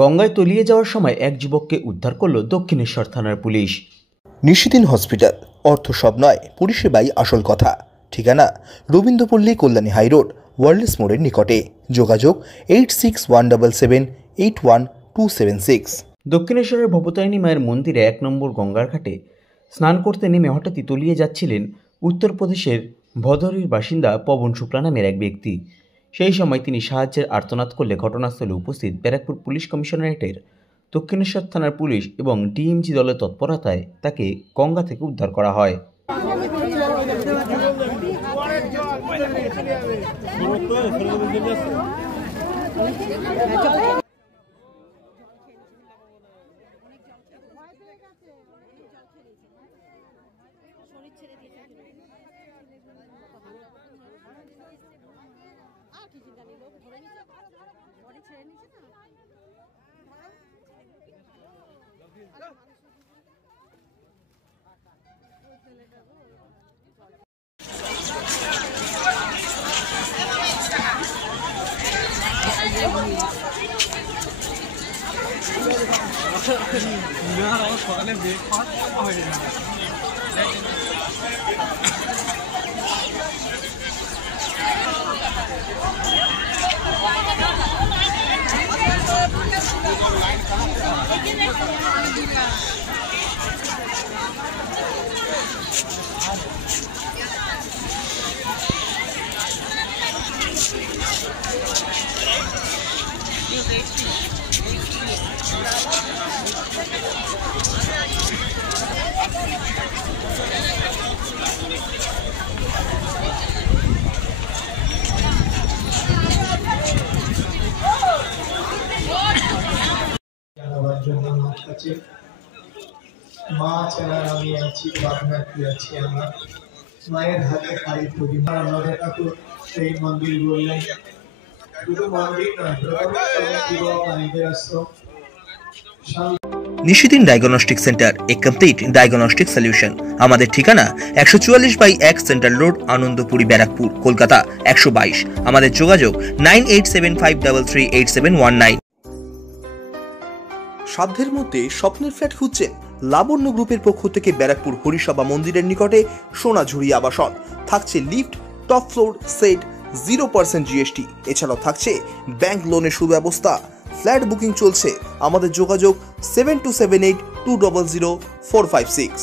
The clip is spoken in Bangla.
গঙ্গায় তলিয়ে যাওয়ার সময় এক যুবককে উদ্ধার করল দক্ষিণেশ্বর থানার পুলিশ। নিশিদিন হসপিটাল, অর্থ সব নয়, পরিষেবাই আসল কথা। ঠিকানা রবীন্দ্রপল্লী, কল্যাণী হাইরোড, ওয়ার্ল্ডস মোড়ের নিকটে। যোগাযোগ 8617781276। দক্ষিণেশ্বরের ভবতারিণী মায়ের মন্দিরে 1 নম্বর গঙ্গার ঘাটে স্নান করতে নেমে হঠাৎই তলিয়ে যাচ্ছিলেন উত্তরপ্রদেশের ভদোরির বাসিন্দা পবন শুক্লা নামের এক ব্যক্তি। সেই সময় তিনি সাহায্যের আর্তনাদ করলে ঘটনাস্থলে উপস্থিত ব্যারাকপুর পুলিশ কমিশনারেটের দক্ষিণেশ্বর থানার পুলিশ এবং ডিএমজি দলের তৎপরতায় তাকে গঙ্গা থেকে উদ্ধার করা হয়। মা ছাড়া আমি আছি, আপনার কি আছে আমার মায়ের হাতে খাই করি। আমাদের ঠাকুর সেই মন্দির বললেন, শুধু মন্দির নয়, পুরো আমাদের আশ্রম। নিশিদিন ডায়াগনস্টিক সেন্টার, এ কমপ্লিট ডায়াগনস্টিক সলিউশন। আমাদের ঠিকানা 144/1 সেন্ট্রাল রোড, আনন্দপুরি, ব্যারাকপুর, কলকাতা 122। আমাদের যোগাযোগ 9875338719। সাধ্যের মধ্যে স্বপ্নের ফ্ল্যাট খুঁজছেন? লাবণ্য গ্রুপের পক্ষ থেকে ব্যারাকপুর হরিসভা মন্দিরের নিকটে সোনাঝুরি আবাসন। থাকছে lift, top floor, set, 0% GST। এছাড়াও থাকছে ব্যাংক লোনের সুব্যবস্থা। ফ্ল্যাট বুকিং চলছে। আমাদের যোগাযোগ 7278200456।